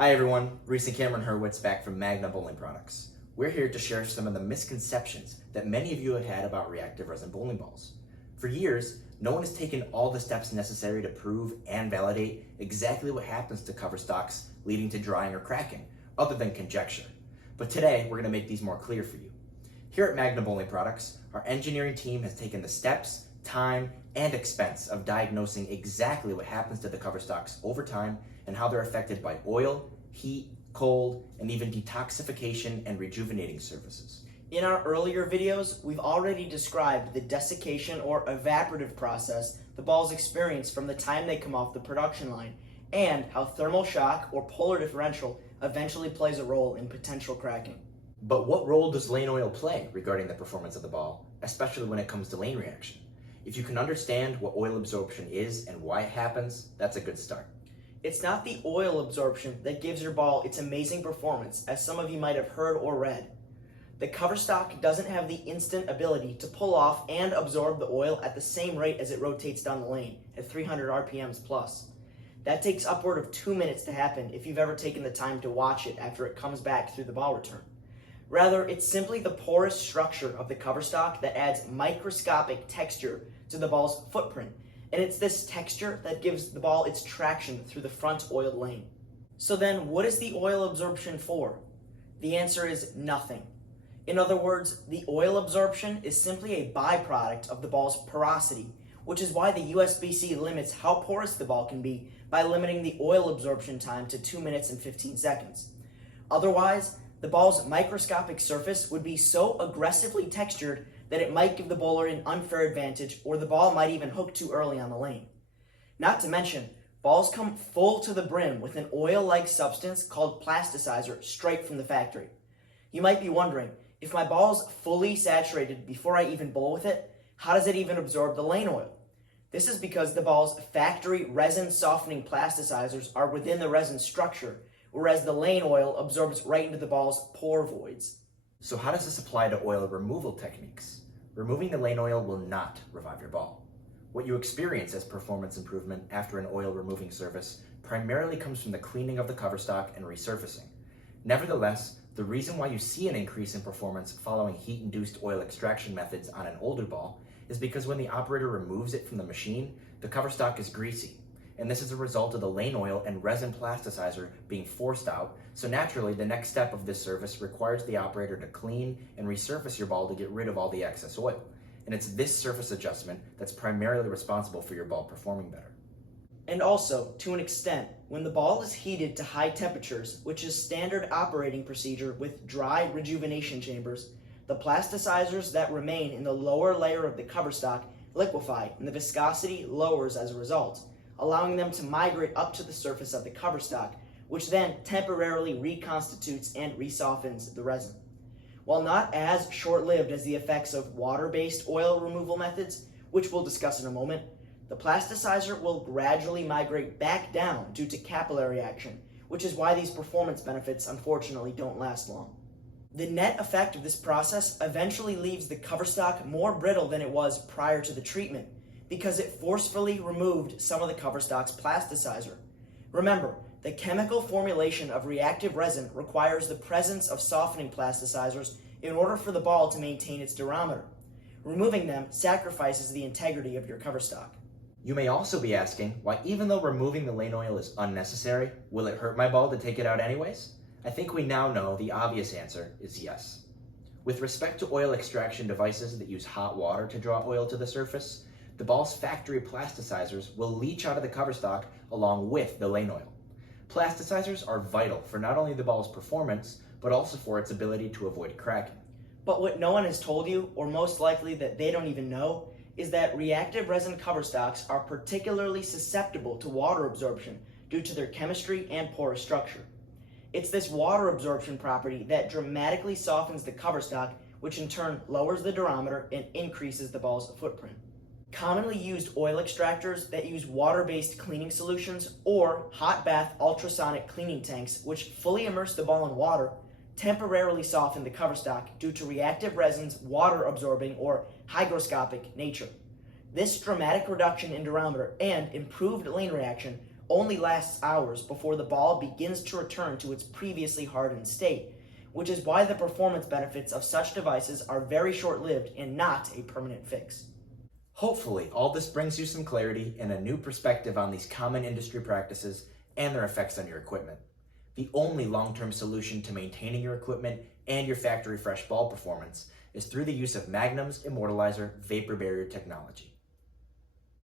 Hi everyone, Reese and Cameron Hurwitz back from Magnum Bowling Products. We're here to share some of the misconceptions that many of you have had about reactive resin bowling balls. For years, no one has taken all the steps necessary to prove and validate exactly what happens to cover stocks leading to drying or cracking, other than conjecture. But today, we're going to make these more clear for you. Here at Magnum Bowling Products, our engineering team has taken the steps, time, and expense of diagnosing exactly what happens to the cover stocks over time and how they're affected by oil, heat, cold, and even detoxification and rejuvenating surfaces. In our earlier videos, we've already described the desiccation or evaporative process the balls experience from the time they come off the production line, and how thermal shock or polar differential eventually plays a role in potential cracking. But what role does lane oil play regarding the performance of the ball, especially when it comes to lane reaction? If you can understand what oil absorption is and why it happens, that's a good start. It's not the oil absorption that gives your ball its amazing performance, as some of you might have heard or read. The cover stock doesn't have the instant ability to pull off and absorb the oil at the same rate as it rotates down the lane at 300 RPMs plus. That takes upward of 2 minutes to happen if you've ever taken the time to watch it after it comes back through the ball return. Rather, it's simply the porous structure of the cover stock that adds microscopic texture to the ball's footprint, and it's this texture that gives the ball its traction through the front oiled lane. So then, what is the oil absorption for? The answer is nothing. In other words, the oil absorption is simply a byproduct of the ball's porosity, which is why the USBC limits how porous the ball can be by limiting the oil absorption time to 2 minutes and 15 seconds. Otherwise, the ball's microscopic surface would be so aggressively textured that it might give the bowler an unfair advantage, or the ball might even hook too early on the lane. Not to mention, balls come full to the brim with an oil-like substance called plasticizer straight from the factory. You might be wondering, if my ball's fully saturated before I even bowl with it, how does it even absorb the lane oil? This is because the ball's factory resin softening plasticizers are within the resin structure, whereas the lane oil absorbs right into the ball's pore voids. So how does this apply to oil removal techniques? Removing the lane oil will not revive your ball. What you experience as performance improvement after an oil removing service primarily comes from the cleaning of the cover stock and resurfacing. Nevertheless, the reason why you see an increase in performance following heat-induced oil extraction methods on an older ball is because when the operator removes it from the machine, the cover stock is greasy. And this is a result of the lane oil and resin plasticizer being forced out, so naturally the next step of this service requires the operator to clean and resurface your ball to get rid of all the excess oil. And it's this surface adjustment that's primarily responsible for your ball performing better. And also, to an extent, when the ball is heated to high temperatures, which is standard operating procedure with dry rejuvenation chambers, the plasticizers that remain in the lower layer of the cover stock liquefy and the viscosity lowers as a result, allowing them to migrate up to the surface of the cover stock, which then temporarily reconstitutes and resoftens the resin. While not as short-lived as the effects of water-based oil removal methods, which we'll discuss in a moment, the plasticizer will gradually migrate back down due to capillary action, which is why these performance benefits unfortunately don't last long. The net effect of this process eventually leaves the cover stock more brittle than it was prior to the treatment, because it forcefully removed some of the cover stock's plasticizer. Remember, the chemical formulation of reactive resin requires the presence of softening plasticizers in order for the ball to maintain its durometer. Removing them sacrifices the integrity of your cover stock. You may also be asking why, even though removing the lane oil is unnecessary, will it hurt my ball to take it out anyways? I think we now know the obvious answer is yes. With respect to oil extraction devices that use hot water to draw oil to the surface, the ball's factory plasticizers will leach out of the cover stock along with the lane oil. Plasticizers are vital for not only the ball's performance, but also for its ability to avoid cracking. But what no one has told you, or most likely that they don't even know, is that reactive resin cover stocks are particularly susceptible to water absorption due to their chemistry and porous structure. It's this water absorption property that dramatically softens the cover stock, which in turn lowers the durometer and increases the ball's footprint. Commonly used oil extractors that use water-based cleaning solutions or hot bath ultrasonic cleaning tanks, which fully immerse the ball in water, temporarily soften the cover stock due to reactive resin's water-absorbing or hygroscopic nature. This dramatic reduction in durometer and improved lane reaction only lasts hours before the ball begins to return to its previously hardened state, which is why the performance benefits of such devices are very short-lived and not a permanent fix. Hopefully, all this brings you some clarity and a new perspective on these common industry practices and their effects on your equipment. The only long-term solution to maintaining your equipment and your factory fresh ball performance is through the use of Magnum's Immortalizer vapor barrier technology.